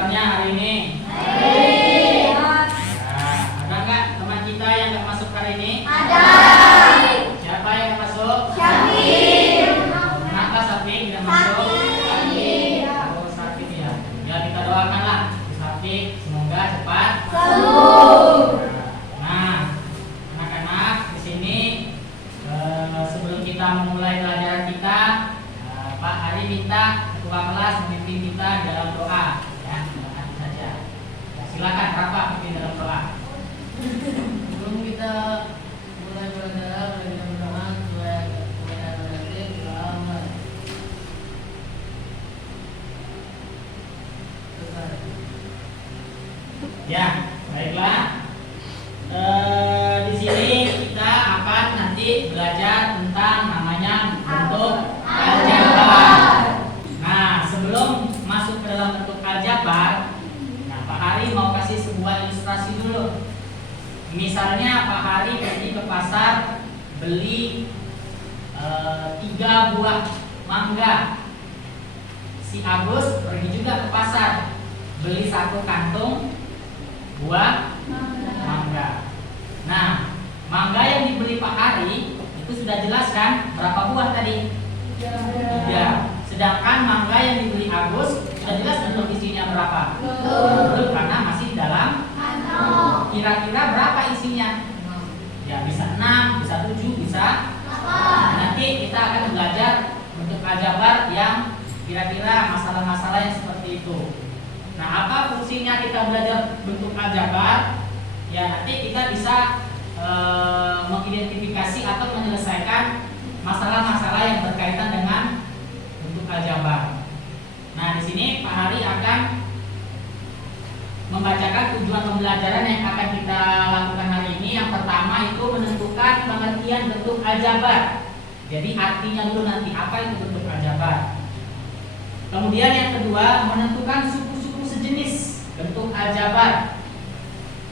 daftarnya hari ini? Nah, Ada nggak teman kita yang nggak masuk hari ini? ada. Siapa yang nggak masuk? Syakir. Kenapa Safik tidak masuk? Oh, Safik ya. Ya kita doakanlah Safik semoga cepat Sembuh. Nah, anak-anak di sini sebelum kita memulai pelajaran kita, Pak Hari minta ketua kelas memimpin kita dalam doa. Ya, doakan saja. Ya, silakan Rafa memimpin dalam doa. Sebelum kita mulai belajar, kita berdoa supaya kemudian berarti selamat. Ya, baiklah. Di sini kita akan nanti belajar tentang namanya bentuk aljabar. Nah, sebelum masuk ke dalam bentuk aljabar, nah Pak Hari mau kasih sebuah ilustrasi dulu. Misalnya Pak Hari pergi ke pasar beli 3 buah mangga. Si Agus pergi juga ke pasar beli 1 kantung buah mangga. Nah, mangga yang dibeli Pak Hari itu sudah jelas kan berapa buah tadi? 3. Sedangkan mangga yang dibeli Agus sudah jelas bentuk isinya berapa? Belum, karena masih di dalam. Kira-kira berapa isinya? Ya bisa 6, bisa 7, bisa 8. Nanti kita akan belajar bentuk aljabar yang kira-kira masalah-masalah yang seperti itu. Nah, apa fungsinya kita belajar bentuk aljabar? Ya, nanti kita bisa mengidentifikasi atau menyelesaikan masalah-masalah yang berkaitan dengan bentuk aljabar. Nah, di sini Pak Hari akan membacakan tujuan pembelajaran yang akan kita lakukan hari ini. Yang pertama itu menentukan pengertian bentuk aljabar. Jadi artinya dulu nanti apa itu bentuk aljabar. Kemudian yang kedua menentukan suku-suku sejenis bentuk aljabar.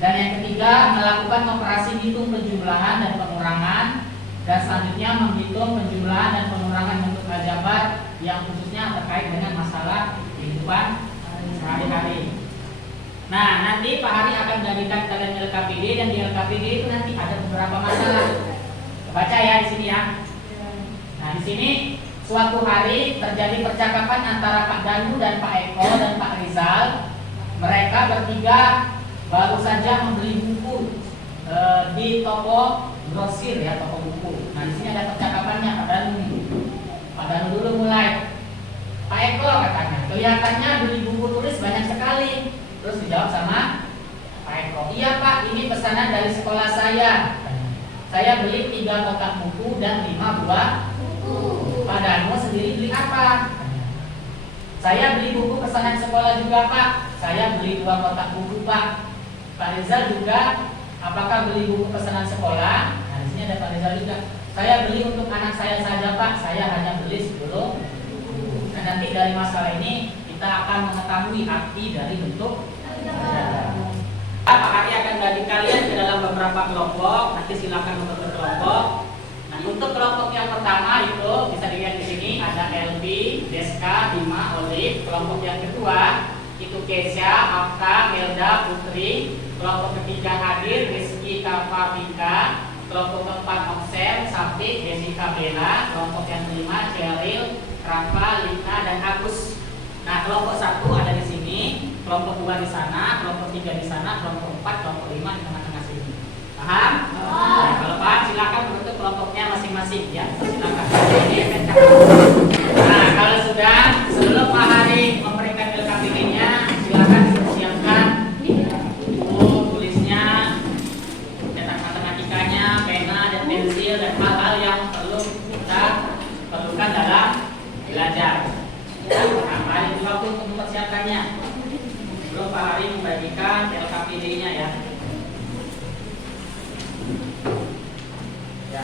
Dan yang ketiga melakukan operasi hitung penjumlahan dan pengurangan. Dan selanjutnya menghitung penjumlahan dan pengurangan bentuk aljabar yang khususnya terkait dengan masalah kehidupan sehari-hari. Nah, nanti Pak Hari akan menjadikan kalian LKPD, dan di LKPD itu nanti ada beberapa masalah. Baca ya di sini ya. Nah, di sini suatu hari terjadi percakapan antara Pak Danu dan Pak Eko dan Pak Rizal. Mereka bertiga baru saja membeli buku di toko grosir ya, toko buku. Nah, di sini ada percakapannya Pak Danu nih. Pak Danu dulu mulai. Pak Eko katanya, kelihatannya beli buku tulis banyak sekali. Terus dijawab sama Pak Eko, iya Pak, ini pesanan dari sekolah saya. Saya beli 3 kotak buku dan 5 buah buku. Pak Danu sendiri beli apa? Saya beli buku pesanan sekolah juga Pak. Saya beli 2 kotak buku Pak. Pak Rizal juga, apakah beli buku pesanan sekolah? Nah, di sini ada Pak Rizal juga. Saya beli untuk anak saya saja Pak. Saya hanya beli 10 buku. Nah, nanti dari masalah ini kita akan mengetahui arti dari bentuk aljabar. Pak Hari akan bagi kalian ke dalam beberapa kelompok. Nanti silakan untuk berkelompok. Nah, untuk kelompok yang pertama itu bisa dilihat di sini ada Elvi, Deska, Bima, Olive. Kelompok yang kedua itu Kesha, Afta, Melda, Putri. Kelompok ketiga hadir Rizky, Kafa, Vika. Kelompok keempat Oksen, Safik, Jessica, Bella. Kelompok yang kelima Cheryl, Rafa, Lina, dan Agus. Nah, kelompok 1 ada di sini, kelompok 2 di sana, kelompok 3 di sana, kelompok 4, kelompok 5 di tengah-tengah sini. Paham? Nah, kalau paham silakan bentuk kelompoknya masing-masing ya. Silakan. Nah, kalau sudah, sebelum Pak Hari memberikan LKPD-nya, silakan siapkan buku tulisnya, cetak matematikanya, pena dan pensil dan hal-hal yang perlu kita perlukan dalam belajar. Ya, Pak Hari waktu untuk mempersiapkannya. Sebelum Pak Hari membagikan LKPD-nya ya. Ya.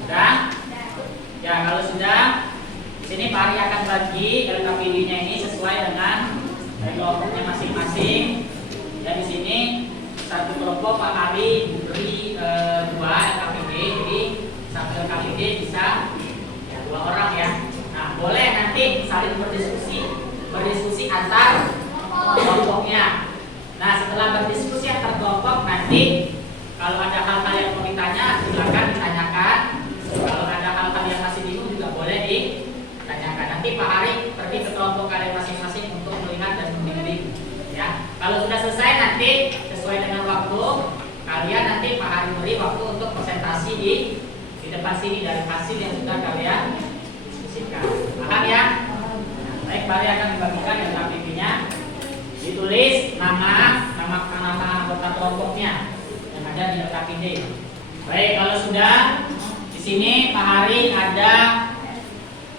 Sudah? Ya, kalau sudah, di sini Pak Hari akan bagi LKPD-nya ini sesuai dengan kelompoknya masing-masing. Dan di sini satu kelompok Pak Hari beri 2 LKPD, jadi satu LKPD bisa ya, 2 orang ya. Nah, boleh nanti saling berdiskusi antar kelompoknya. Nah, setelah berdiskusi antar kelompok, nanti kalau ada hal-hal yang mau ditanya, silakan ditanyakan. Kalau ada hal-hal yang masih bingung juga boleh ditanyakan. Nanti Pak Hari pergi ke kelompok kalian masing-masing untuk melihat dan membimbing. Ya, kalau sudah selesai nanti sesuai dengan waktu, kalian nanti Pak Hari beri waktu untuk presentasi di depan sini dari hasil yang sudah kalian diskusikan. Paham ya? Baik, Pak Hari akan membagikan yang LKPD-nya. Ditulis nama anggota kelompoknya yang ada di LKPD. Baik, kalau sudah di sini Pak Hari ada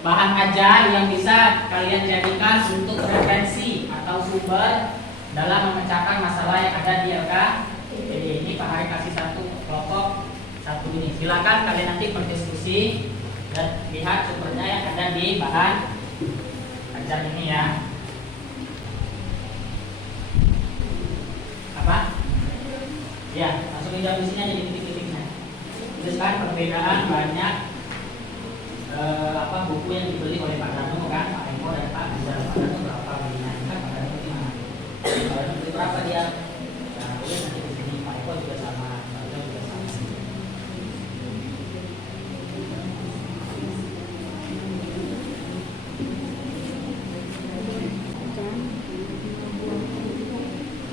bahan ajar yang bisa kalian jadikan untuk referensi atau sumber dalam memecahkan masalah yang ada di LKPD. Ini Pak Hari kasih satu kelompok satu ini. Silakan kalian nanti berdiskusi dan lihat sumbernya yang ada di bahan ajar ini ya. Apa? Ya, masukin definisinya jadi titik-titiknya. Tuliskan perbedaan banyak buku yang dibeli oleh Pak Danu kan, Pak Eko dan Pak Rizal. Pak Danu berapa belinya? Kan Pak Danu di mana? Pak Danu beli berapa dia? Nah, tulis nanti di sini. Pak Eko juga sama, Pak Rizal juga sama.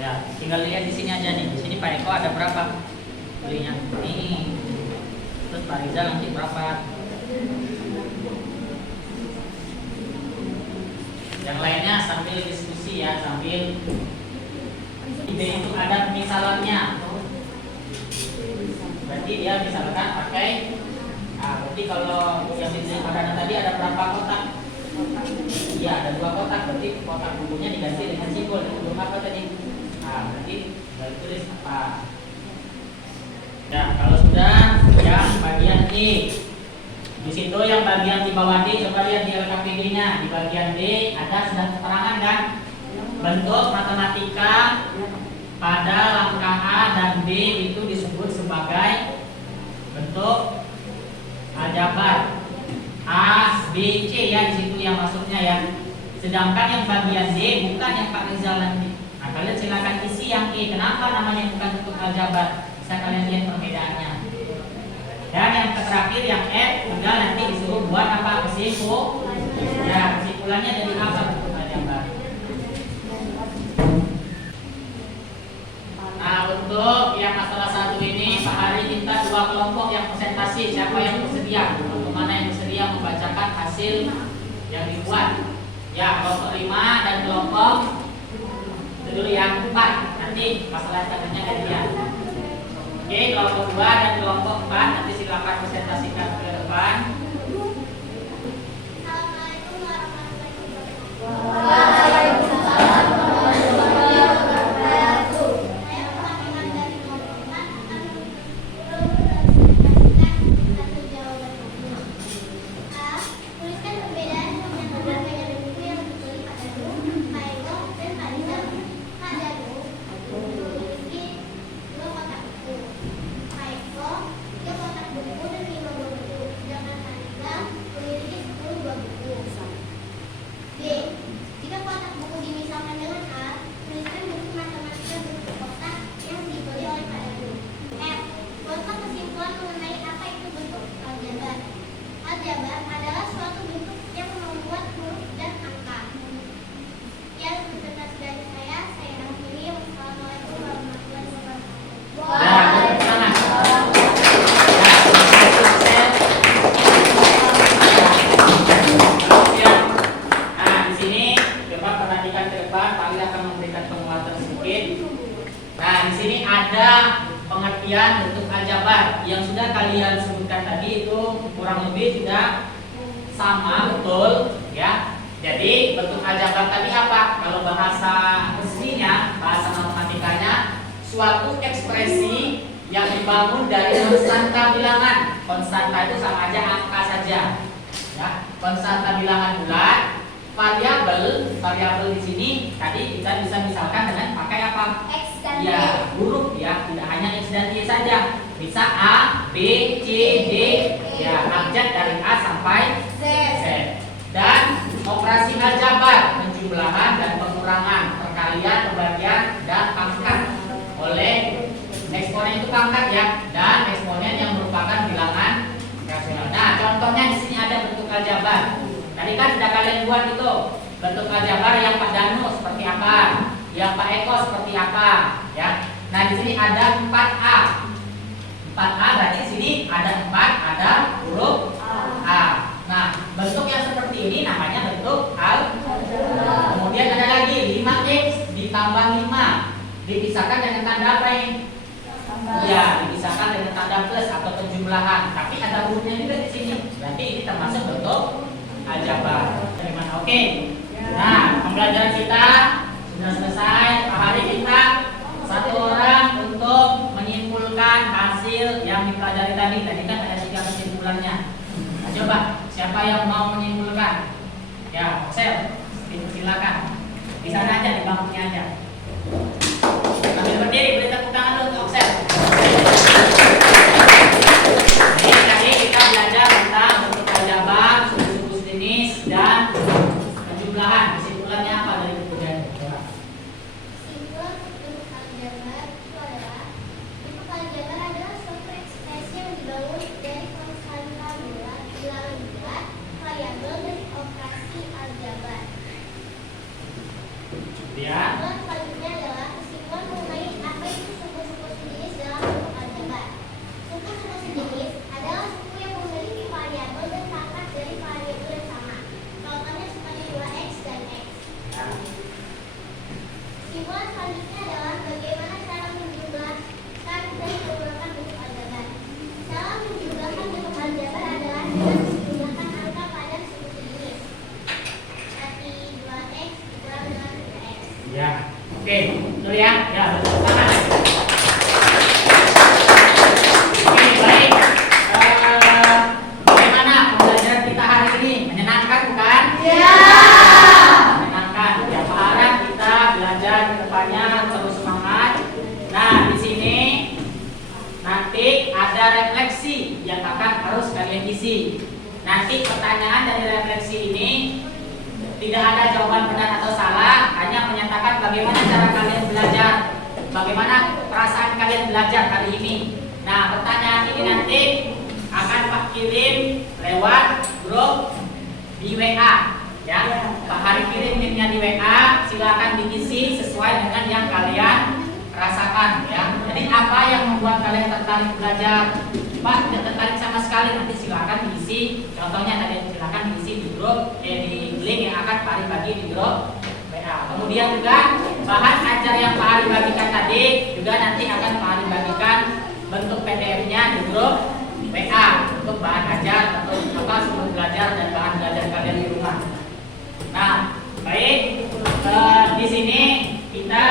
Ya, tinggal lihat di sini aja nih. Di sini Pak Eko ada berapa belinya? Nih. Terus Pak Rizal nanti berapa? Yang lainnya sambil diskusi ya, sambil ide itu ada pemisalannya. Berarti dia misalkan pakai, berarti kalau yang di makanan tadi ada berapa kotak? Iya, ada 2 kotak. Berarti kotak bukunya diganti dengan simbol. Itu belum apa tadi? Berarti dari tulis apa? Ya, kalau sudah yang bagian D. Di situ yang bagian di bawah D, coba lihat di LKPD-nya. Di bagian D ada sedang keterangan kan? Bentuk matematika pada langkah A dan B itu disebut sebagai bentuk aljabar. A, B, C ya di situ yang masuknya ya. Sedangkan yang bagian D bukan yang Pak Rizal nanti. Nah, kalian silakan isi yang E. Kenapa namanya bukan bentuk aljabar? Bisa kalian lihat perbedaannya. Dan yang terakhir yang F tinggal nanti disuruh buat apa? Kesimpulan. Ya, kesimpulannya jadi apa bentuk aljabar? Nah, untuk yang masalah satu ini Pak Hari minta 2 kelompok yang presentasi. Siapa yang bersedia? Kelompok mana yang bersedia membacakan hasil yang dibuat? Ya, kelompok 5 dan kelompok itu dulu yang 4. Nanti masalah tadinya dari dia. Oke, kelompok 2 dan kelompok 4 nanti silakan presentasikan ke depan. Assalamualaikum warahmatullahi wabarakatuh. Waalaikumsalam warahmatullahi wabarakatuh. Saya perwakilan dari kelompok 4 akan mempresentasikan hasil jawaban buku. A. Tuliskan perbedaan pembentukan gaya buku yang dibeli Pak Danu, Pak Eko, dan Pak Rizal. Pak Danu memiliki 2 kotak buku. Pak Eko 3 kotak buku dan 5 buah buku. Sedangkan Pak Rizal memiliki 10 buah buku. B. Jika kotak buku dimisalkan dengan A, tuliskan buku matematika bentuk kotak yang dibeli oleh Pak Danu. F. Buatlah kesimpulan mengenai apa itu bentuk aljabar. Aljabar adalah suatu bentuk yang membuat huruf dan angka. Ya, presentasi dari saya akhiri. Wassalamualaikum warahmatullahi wabarakatuh. Waalaikumsalam. Nah, di sini coba perhatikan ke depan. Pak Ali akan memberikan penguatan sedikit. Nah, di sini ada pengertian bentuk aljabar yang sudah kalian sebutkan tadi itu kurang lebih sudah sama betul ya. Jadi bentuk aljabar tadi apa? Kalau bahasa resminya, bahasa matematikanya, suatu ekspresi yang dibangun dari konstanta bilangan. Konstanta itu sama aja angka saja. Ya, konstanta bilangan bulat, variabel di sini tadi kita bisa misalkan dengan pakai apa? X dan Ya, huruf ya, tidak hanya X dan Y saja. Bisa A, B, C, D, ya, abjad dari A sampai Z. Dan operasi aljabar, penjumlahan dan pengurangan, perkalian kalian buat itu bentuk aljabar yang Pak Danu seperti apa, yang Pak Eko seperti apa, ya. Nah di sini ada 4A. 4A berarti di sini ada 4, ada huruf A. Nah bentuk yang seperti ini namanya bentuk aljabar. Kemudian ada lagi 5x ditambah 5 dipisahkan dengan tanda apa ini? Ya, dipisahkan dengan tanda plus atau penjumlahan. Tapi ada hurufnya juga di sini. Berarti ini termasuk bentuk aljabar. Bagaimana? Oke. Nah, pembelajaran kita sudah selesai. Pak Hari kita satu orang untuk menyimpulkan hasil yang dipelajari tadi. Tadi kan ada 3 kesimpulannya. Nah, coba siapa yang mau menyimpulkan? Ya, Oksel, silakan. Di sana aja, di bangkunya aja. Sambil berdiri, beri tepuk tangan dulu untuk Oksel. Ini tadi kita belajar tentang bentuk aljabar, suku-suku sejenis, dan penjumlahan. Kesimpulannya apa dari kemudian? Kesimpulan bentuk aljabar itu adalah bentuk aljabar adalah suatu ekspresi yang dibangun dari konstanta bulat, bilangan bulat, variabel dan operasi aljabar. Ya. Kesimpulan selanjutnya adalah kesimpulan mengenai apa itu suku-suku sejenis dalam bentuk aljabar. Suku-suku sejenis adalah suku yang memiliki variabel dan pangkat dari variabel yang sama. Contohnya seperti 2x dan x. Kesimpulan selanjutnya adalah bagaimana cara menjumlahkan dan menggunakan bentuk aljabar. Cara menjumlahkan bentuk aljabar adalah dengan menjumlahkan angka pada suku sejenis. Seperti 2x dikurang dengan 3x. Ya. Oke, dulu ya. Ya, bentuk tangan. Oke, baik. Bagaimana pembelajaran kita hari ini? Menyenangkan bukan? Ya. Menyenangkan. Ya, Pak harap kita belajar ke depannya terus semangat. Nah, di sini nanti ada refleksi yang akan harus kalian isi. Nanti pertanyaan dari refleksi ini tidak ada jawaban benar atau salah, hanya menyatakan bagaimana cara kalian belajar, bagaimana perasaan kalian belajar hari ini. Nah, pertanyaan ini nanti akan Pak kirim lewat grup di WA, ya. Pak Hari kirim linknya di WA, silakan diisi sesuai dengan yang kalian rasakan, ya. Jadi apa yang membuat kalian tertarik belajar? Pak tidak tertarik sama sekali, nanti silakan diisi. Contohnya tadi silakan diisi di grup, di link yang akan Pak Hari bagi di grup WA. Kemudian juga bahan ajar yang Pak Hari bagikan tadi juga nanti akan Pak Hari bagikan bentuk PDF-nya di grup WA untuk bahan ajar untuk apa sebelum belajar dan bahan belajar kalian di rumah. Nah, baik. Di sini kita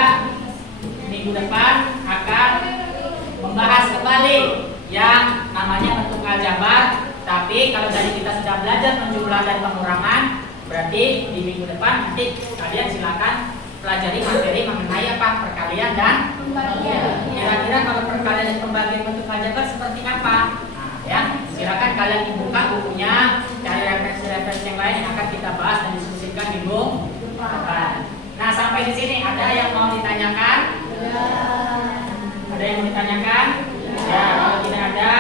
minggu depan akan membahas kembali yang namanya bentuk aljabar. Tapi kalau dari kita sudah belajar penjumlah dan pengurangan, berarti di minggu depan nanti kalian silakan pelajari materi mengenai apa perkalian dan pembagian. Kira-kira kalau perkalian dan pembagian bentuk aljabar seperti apa? Nah, ya, silakan kalian dibuka bukunya, cari referensi-referensi yang lain yang akan kita bahas dan diskusikan minggu depan. Nah, sampai di sini ada yang mau ditanyakan? Ada yang mau ditanyakan? Ya, kalau tidak ada,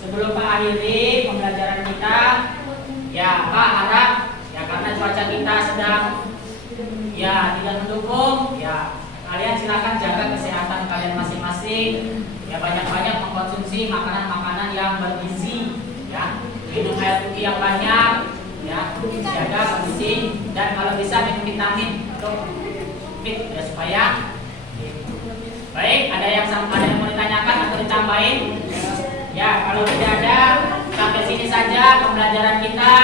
sebelum Pak akhiri pembelajaran kita, ya Pak harap ya karena cuaca kita sedang ya tidak mendukung, ya kalian silakan jaga kesehatan kalian masing-masing, ya banyak-banyak mengkonsumsi makanan-makanan yang bergizi, ya minum air putih yang banyak, ya jaga kondisi dan kalau bisa minum vitamin untuk fit ya supaya baik. Ada yang mau ditanyakan atau ditambahin? Ya, kalau tidak ada, sampai sini saja pembelajaran kita.